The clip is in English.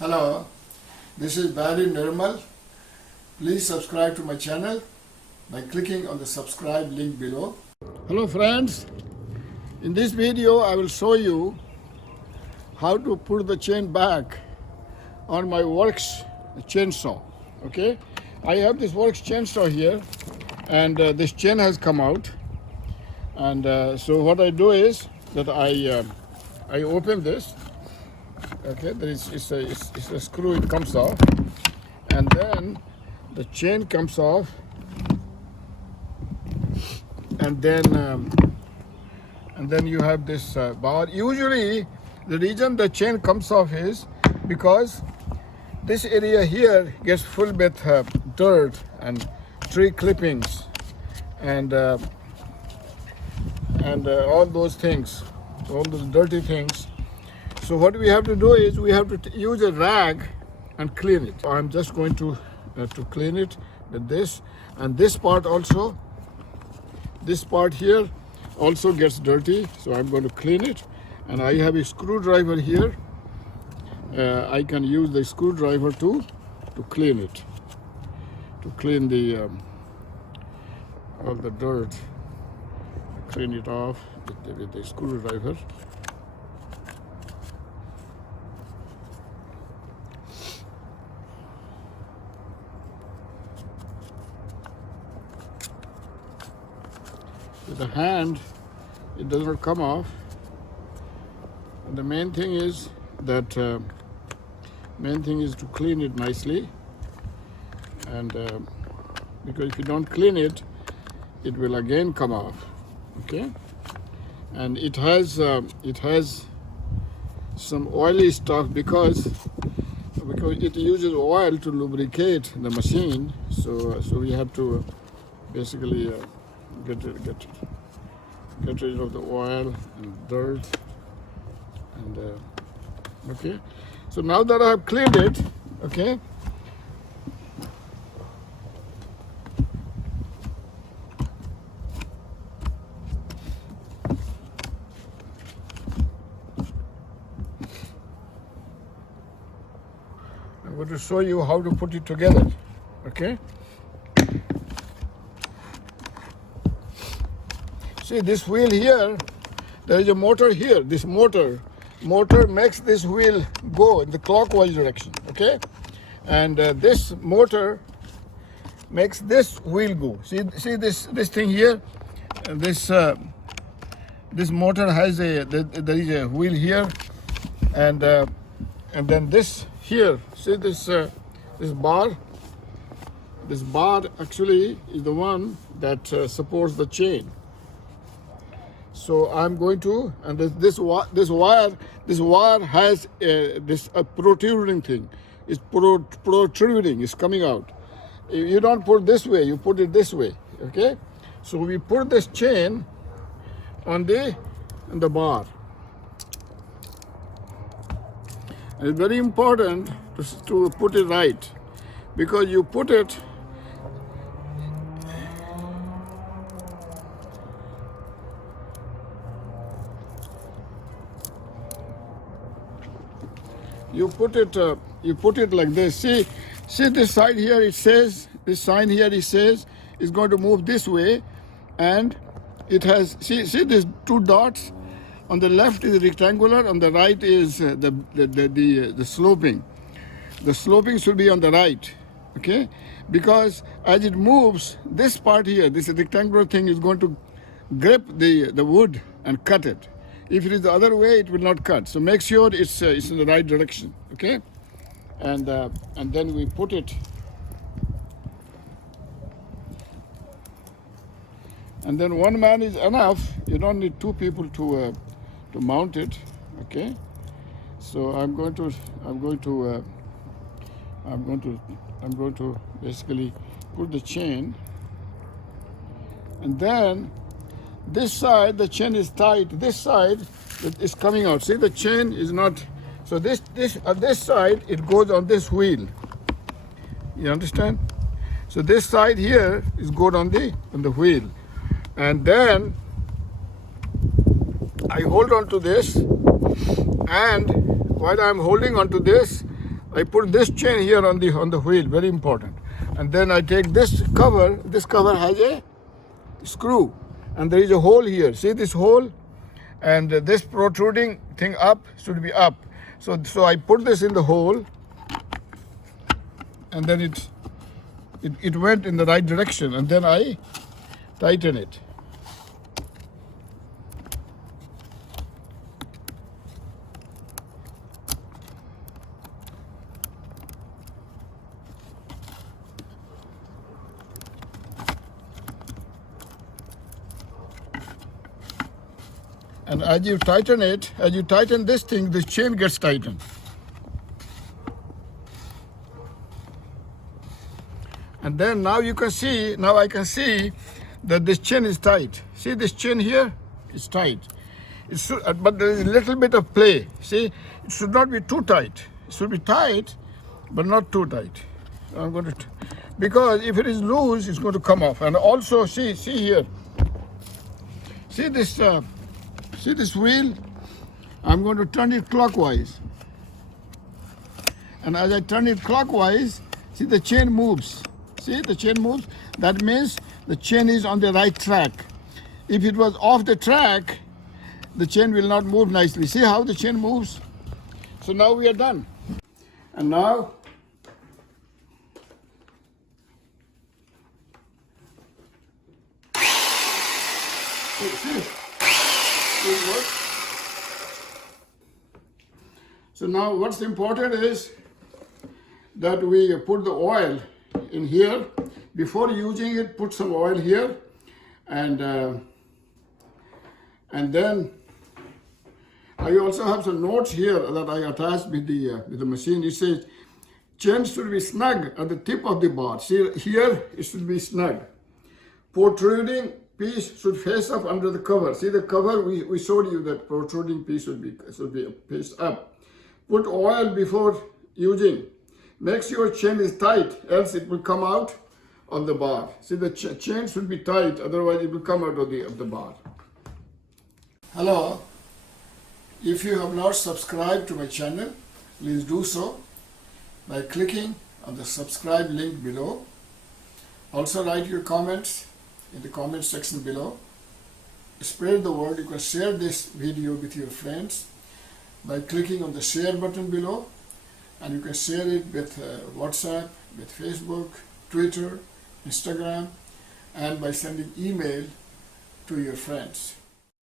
Hello, this is Barry Nirmal. Please subscribe to my channel by clicking on the subscribe link below. Hello friends, in this video I will show you how to put the chain back on my WORX chainsaw. Okay, I have this WORX chainsaw here and this chain has come out, and so what I do is that I open this. Okay, it's a screw, it comes off, and then the chain comes off, and then you have this bar. Usually the reason the chain comes off is because this area here gets full with dirt and tree clippings and all those things, all those dirty things. So what we have to do is we have to use a rag and clean it. I'm just going to clean it with this, and this part also, this part here also gets dirty, so I'm going to clean it. And I have a screwdriver here. I can use the screwdriver to clean it, to clean the all the dirt, clean it off with the screwdriver. With the hand, it does not come off. And the main thing is that to clean it nicely, and because if you don't clean it, it will again come off. Okay, and it has some oily stuff because it uses oil to lubricate the machine. So we have to basically get rid of the oil and dirt, and okay. So now that I have cleaned it, okay, I'm going to show you how to put it together. Okay, see this wheel here, there is a motor here. This motor makes this wheel go in the clockwise direction. Okay, and this motor makes this wheel go. See this thing here. This motor has there is a wheel here, and then this here. See this bar. This bar actually is the one that supports the chain. So I'm going to, and this wire has this protruding thing. It's protruding. It's coming out. You don't put this way. You put it this way. Okay. So we put this chain on the bar. And it's very important to put it right, because you put it. You put it like this. See this side here, it says, this sign here, it says it's going to move this way, and it has, see these two dots. On the left is rectangular, on the right is the sloping. The sloping should be on the right, okay? Because as it moves, this part here, this rectangular thing is going to grip the wood and cut it. If it is the other way, it will not cut. So make sure it's in the right direction, okay? And then we put it. And then one man is enough. You don't need two people to mount it, okay? So I'm going to basically put the chain, and then this side, the chain is tight. This side is coming out. See, the chain is not. So this side, it goes on this wheel. You understand? So this side here is good on the wheel, and then I hold on to this, and while I'm holding on to this, I put this chain here on the wheel, very important. And then I take this cover. This cover has a screw, and there is a hole here. See this hole, and this protruding thing up should be up. So I put this in the hole, and then it went in the right direction, and then I tighten it. And as you tighten it, as you tighten this thing, this chain gets tightened. And then now you can see, now I can see that this chain is tight. See this chain here? It's tight. But there is a little bit of play. See, it should not be too tight. It should be tight, but not too tight. I'm going to, because if it is loose, it's going to come off. And also, see here. See this wheel? I'm going to turn it clockwise. And as I turn it clockwise, see the chain moves. See, the chain moves. That means the chain is on the right track. If it was off the track, the chain will not move nicely. See how the chain moves? So now we are done. And now, see. So now what's important is that we put the oil in here. Before using it, put some oil here, and then I also have some notes here that I attached with the machine. It says chain should be snug at the tip of the bar. See here, it should be snug. Protruding piece should face up under the cover. See the cover, we showed you that protruding piece should be faced up. Put oil before using. Make sure chain is tight, else it will come out on the bar. See the chain should be tight, otherwise it will come out of the bar. Hello, if you have not subscribed to my channel, please do so by clicking on the subscribe link below. Also write your comments in the comment section below. Spread the word. You can share this video with your friends by clicking on the share button below, and you can share it with WhatsApp, with Facebook, Twitter, Instagram, and by sending email to your friends.